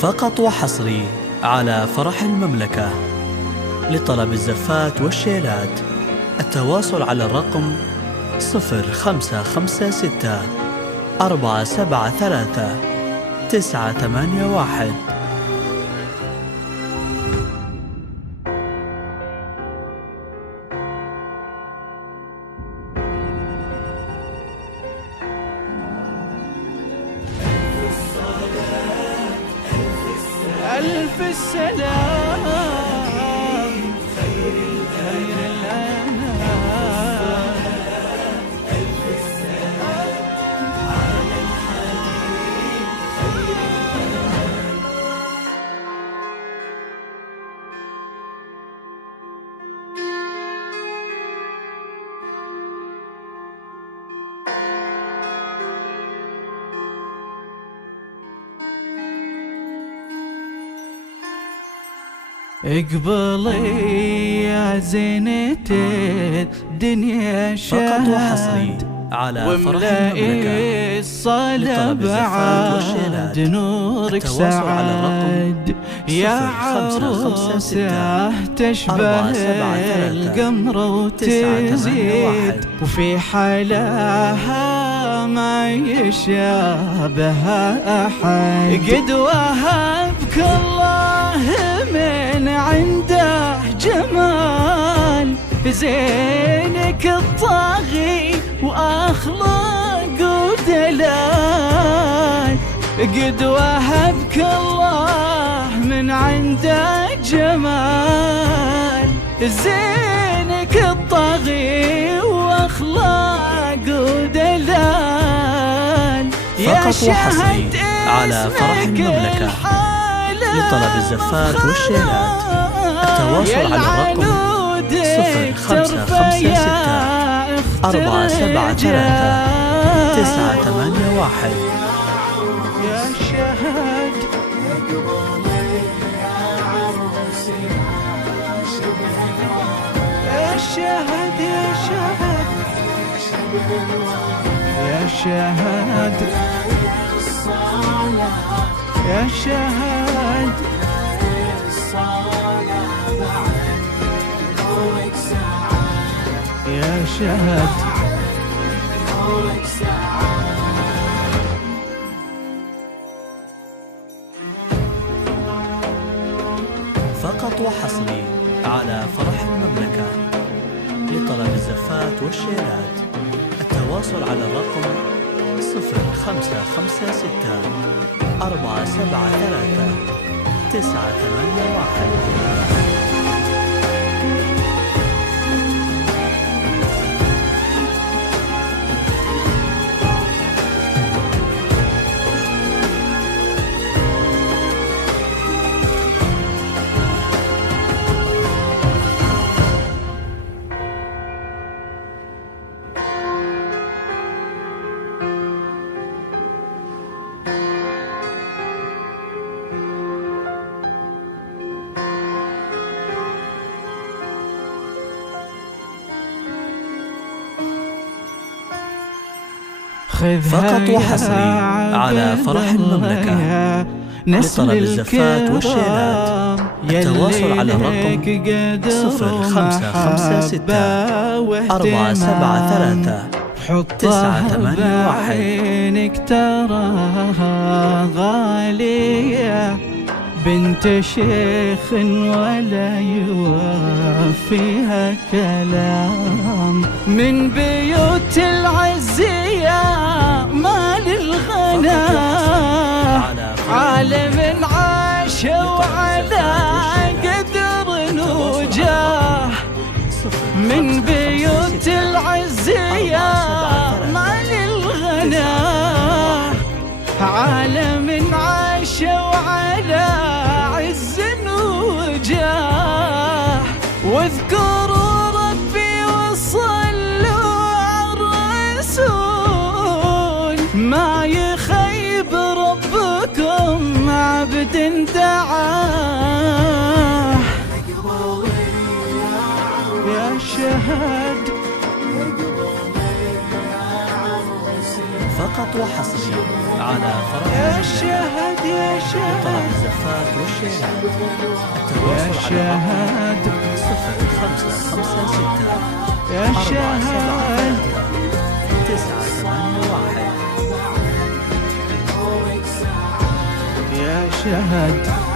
فقط وحصري على فرح المملكة. لطلب الزفات والشيلات التواصل على الرقم 0556 473 981. ألف السلام خير الأنام. ألف السلام على الحبيب خير الأنام. اقبلي يا زينة الدنيا فقط وحصري على فرح المملكة. الصلاة بعد نورك سعد يا عروسة تشبه القمر وتزيد وفي حلاها ما يشابه أحد. قد وهبك الله من عنده جمال زينك الطاغي وأخلاق ودلال. قد وهبك الله من عنده جمال زينك الطاغي وأخلاق ودلال. فقط وحصري على فرح المملكة. لطلب الزفات والشيلات التواصل على الرقم 0556 473 981. يا شهد يا شهد يا شهد يا شهد يا شهد يا شهد. فقط وحصري على فرح المملكة. لطلب الزفات والشيلات التواصل على الرقم 0556 473 981. فقط وحصري على فرح المملكة. لطلب الزفات والشيلات التواصل على الرقم 0556 473 981. عينك تراها غالية بنت شيخ ولا يوفيها كلام. من بيوت العزية مال الغنى عالم عاش وعلى قدر وجاه. من بيوت العزية مال الغنى عالم عاش وعلى عز وجاه. واذكروا ربي وصلوا على الرسول ما يخيب ربكم عبد دعاه. يا شهد فقط وحصري على فرح يا المملكة شهد يا لطلب شهد الزفات والشيلات. يا التواصل على شهد الرقم 0556 يا شهد 478 يا شهد